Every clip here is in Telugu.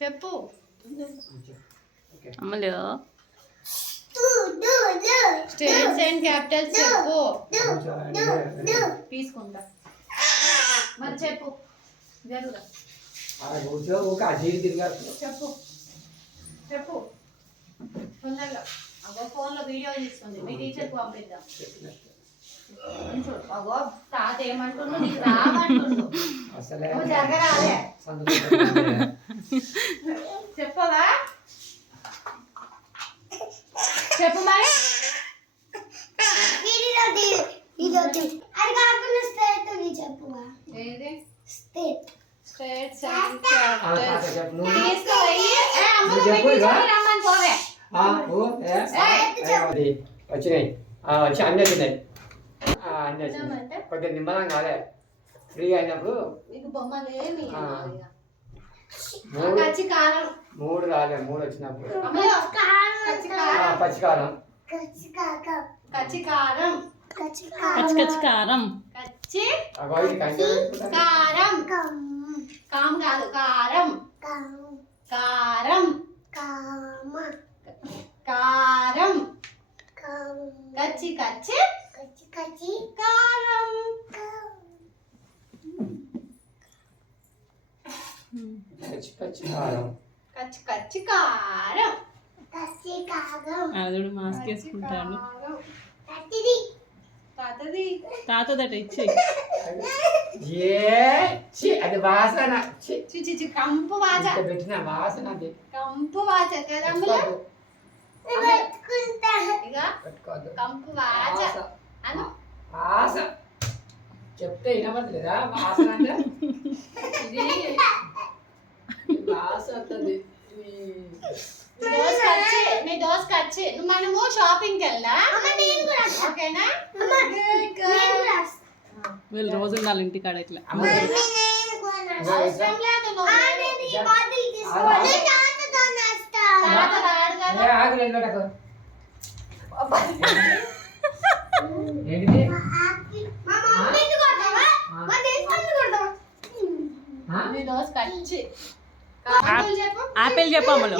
చెప్పు అమ్మలు స్టేట్స్ అండ్ క్యాపిటల్స్ చెప్పు. తీసుకుంటా మరి చెప్పు. జరుగురా చెప్పు చెప్పు తొందరగా. అగో ఫోన్లో వీడియో తీసుకుంది, మీ టీచర్కి పంపిద్దాం. అగో తాత ఏమంటుండు, నీకు రామంటుండు, నువ్వు జరగరాలే. చెప్పవా? చెప్పు మరి. ఏది స్టేట్స్ అండ్ క్యాపిటల్స్ రమ్మని పోవే. వచ్చినాయి వచ్చి అన్నీ వచ్చినాయి. అన్నీ వచ్చినాయి. కొద్దిగా నిమ్మలం కాలే. ఫ్రీ అయినప్పుడు నీకు బొమ్మలు ఏమి మూడు రాలే. మూడు వచ్చినప్పుడు పచ్చికారం కచ్చికారం కారం కాదు కారం కారం కారం కచ్చి కచ్చి కారం కచ్చి కచ్చి కారం. అదుడు మాస్క్ వేసుకుంటాడు. తాతదట ఇచ్చి అది వాసన కంపు వాచ పెట్టిన వాసన అది కంపు వాచ కదా కంపు వాచ వాస చెప్తే వినపడలేదా? వాసన అంటే ఇది వాస వస్తుంది. నీ దోస్ కచ్చి మనము షాపింగ్కి వెళ్దా? ఓకేనా? వీళ్ళు రోజు ఉండాలి ఇంటికాడ ఇట్లా. అవసరం లేదు. నీ దోస్ కచ్చి ఆపిల్ చెప్పు అమ్మలు.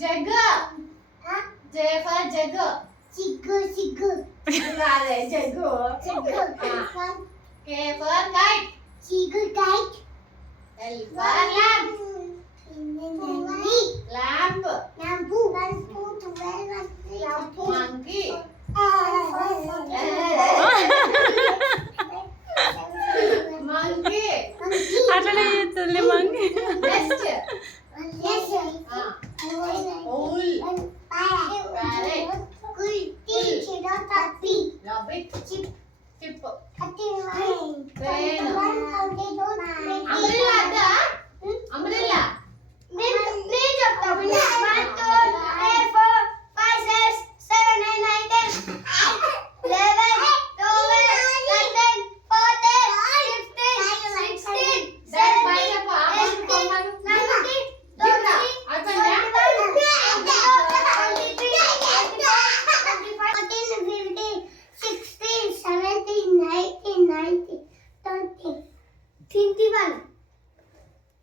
జగ్ జే ఫర్ జగ్ సిగ్గు రాలే jug K for kite L for lamp monkey monkey అట్లనే చేస్తుంది మంకీ.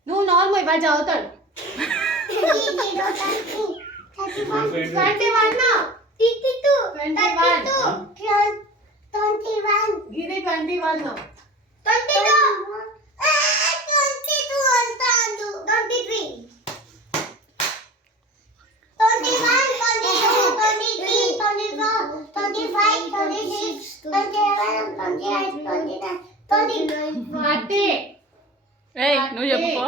నువ్వు నార్మల్ బాగా చదువుతాడు. 21 నువ్వు చెప్పు.